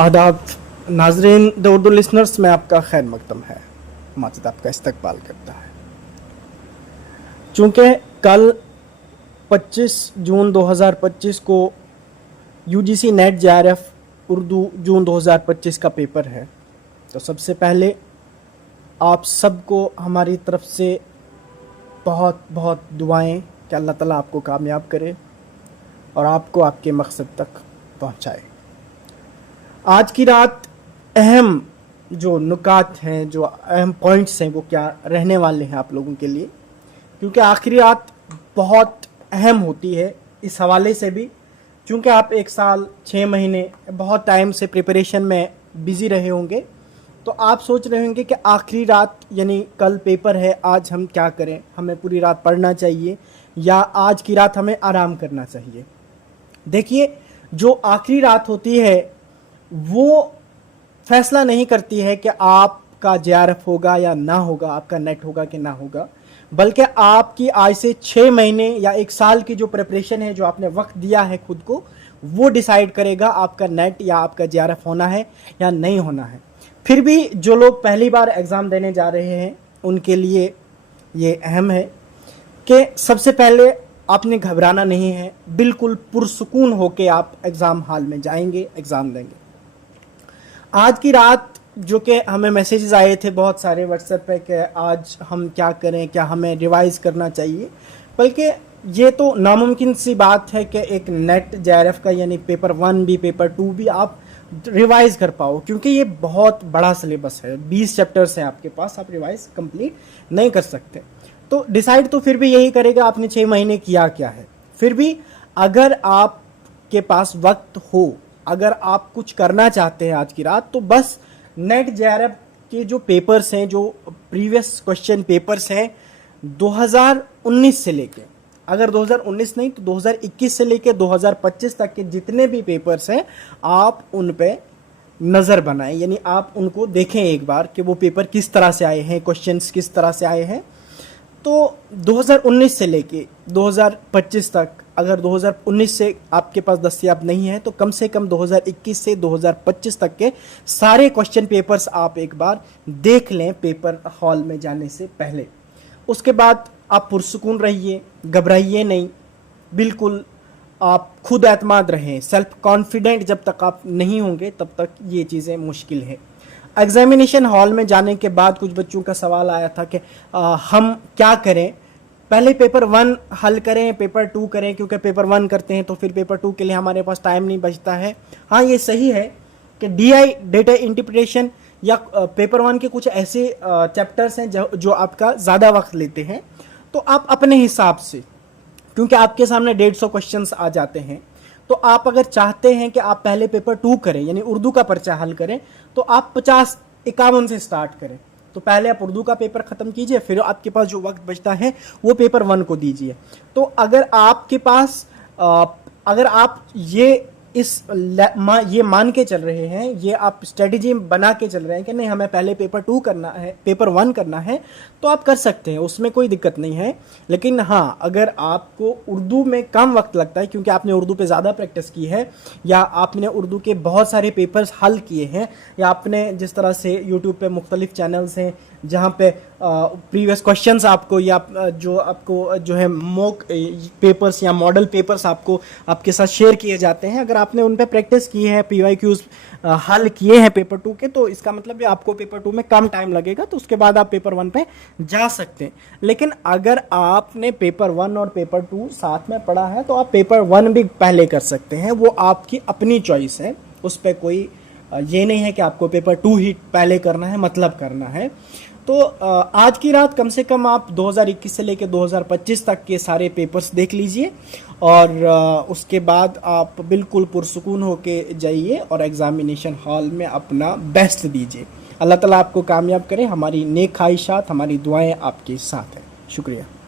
आदाब नाजरीन, the Urdu listeners में आपका खैर मकदम है। माजिद आपका इस्तकबाल करता है। चूँकि कल 25 जून 2025 को यूजीसी नेट जेआरएफ उर्दू जून 2025 का पेपर है, तो सबसे पहले आप सबको हमारी तरफ से बहुत बहुत दुआएं कि अल्लाह ताला आपको कामयाब करे और आपको आपके मकसद तक पहुंचाए। आज की रात अहम जो नुकात हैं, जो अहम पॉइंट्स हैं, वो क्या रहने वाले हैं आप लोगों के लिए, क्योंकि आखिरी रात बहुत अहम होती है इस हवाले से भी, क्योंकि आप 1 साल 6 महीने बहुत टाइम से प्रिपरेशन में बिज़ी रहे होंगे। तो आप सोच रहे होंगे कि आखिरी रात यानी कल पेपर है, आज हम क्या करें, हमें पूरी रात पढ़ना चाहिए या आज की रात हमें आराम करना चाहिए। देखिए, जो आखिरी रात होती है वो फैसला नहीं करती है कि आपका जेआरएफ होगा या ना होगा, आपका नेट होगा कि ना होगा, बल्कि आपकी आज से 6 महीने या 1 साल की जो प्रिपरेशन है, जो आपने वक्त दिया है खुद को, वो डिसाइड करेगा आपका नेट या आपका जेआरएफ होना है या नहीं होना है। फिर भी जो लोग पहली बार एग्ज़ाम देने जा रहे हैं उनके लिए ये अहम है कि सबसे पहले आपने घबराना नहीं है, बिल्कुल पुरसुकून होके आप एग्ज़ाम हॉल में जाएंगे, एग्ज़ाम देंगे। आज की रात जो कि हमें मैसेजेस आए थे बहुत सारे व्हाट्सएप पे कि आज हम क्या करें, क्या हमें रिवाइज करना चाहिए, बल्कि ये तो नामुमकिन सी बात है कि एक नेट जेआरएफ का यानी पेपर 1 भी पेपर 2 भी आप रिवाइज कर पाओ, क्योंकि ये बहुत बड़ा सिलेबस है, 20 चैप्टर्स हैं आपके पास, आप रिवाइज कंप्लीट नहीं कर सकते। तो डिसाइड तो फिर भी यही करेगा आपने 6 महीने किया क्या है। फिर भी अगर आपके पास वक्त हो, अगर आप कुछ करना चाहते हैं आज की रात, तो बस नेट जेआरएफ के जो पेपर्स हैं, जो प्रीवियस क्वेश्चन पेपर्स हैं 2019 से लेके, अगर 2019 नहीं तो 2021 से लेके 2025 तक के जितने भी पेपर्स हैं, आप उन पे नज़र बनाएं, यानी आप उनको देखें एक बार कि वो पेपर किस तरह से आए हैं, क्वेश्चंस किस तरह से आए हैं। तो 2019 से लेके 2025 तक, अगर 2019 से आपके पास दस्तयाब नहीं है तो कम से कम 2021 से 2025 तक के सारे क्वेश्चन पेपर्स आप एक बार देख लें पेपर हॉल में जाने से पहले। उसके बाद आप पुरसुकून रहिए, घबराइए नहीं, बिल्कुल आप खुद एतमाद रहें, सेल्फ कॉन्फिडेंट जब तक आप नहीं होंगे तब तक ये चीज़ें मुश्किल है। एग्जामिनेशन हॉल में जाने के बाद कुछ बच्चों का सवाल आया था कि हम क्या करें, पहले पेपर 1 हल करें, पेपर 2 करें, क्योंकि पेपर 1 करते हैं तो फिर पेपर 2 के लिए हमारे पास टाइम नहीं बचता है। हाँ, ये सही है कि डीआई डेटा इंटरप्रिटेशन या पेपर 1 के कुछ ऐसे चैप्टर्स हैं जो आपका ज़्यादा वक्त लेते हैं, तो आप अपने हिसाब से, क्योंकि आपके सामने 150 क्वेश्चंस आ जाते हैं, तो आप अगर चाहते हैं कि आप पहले पेपर 2 करें यानी उर्दू का पर्चा हल करें, तो आप 50-51 से स्टार्ट करें। तो पहले आप उर्दू का पेपर ख़त्म कीजिए, फिर आपके पास जो वक्त बचता है वो पेपर 1 को दीजिए। तो अगर आपके पास अगर आप ये मान के चल रहे हैं, ये आप स्ट्रेटजी बना के चल रहे हैं कि नहीं हमें पहले पेपर 2 करना है, पेपर 1 करना है, तो आप कर सकते हैं, उसमें कोई दिक्कत नहीं है। लेकिन हाँ, अगर आपको उर्दू में कम वक्त लगता है क्योंकि आपने उर्दू पे ज़्यादा प्रैक्टिस की है, या आपने उर्दू के बहुत सारे पेपर्स हल किए हैं, या आपने जिस तरह से यूट्यूब पे मुख्तलिफ चैनल्स हैं जहाँ पे प्रीवियस क्वेश्चंस आपको या जो है मॉक पेपर्स या मॉडल पेपर्स आपको आपके साथ शेयर किए जाते हैं, अगर आपने उन पे प्रैक्टिस की है, PYQs हल किए हैं पेपर 2 के, तो इसका मतलब है आपको पेपर 2 में कम टाइम लगेगा, तो उसके बाद आप पेपर 1 पे जा सकते हैं। लेकिन अगर आपने पेपर 1 और पेपर 2 साथ में पढ़ा है तो आप पेपर 1 भी पहले कर सकते हैं, वो आपकी अपनी चॉइस है, उस पर कोई ये नहीं है कि आपको पेपर 2 ही पहले करना है, मतलब करना है। तो आज की रात कम से कम आप 2021 से लेकर 2025 तक के सारे पेपर्स देख लीजिए और उसके बाद आप बिल्कुल पुरसुकून होके जाइए और एग्ज़ामिनेशन हॉल में अपना बेस्ट दीजिए। अल्लाह ताला आपको कामयाब करे। हमारी नेक ख्वाहिशात, हमारी दुआएं आपके साथ हैं। शुक्रिया।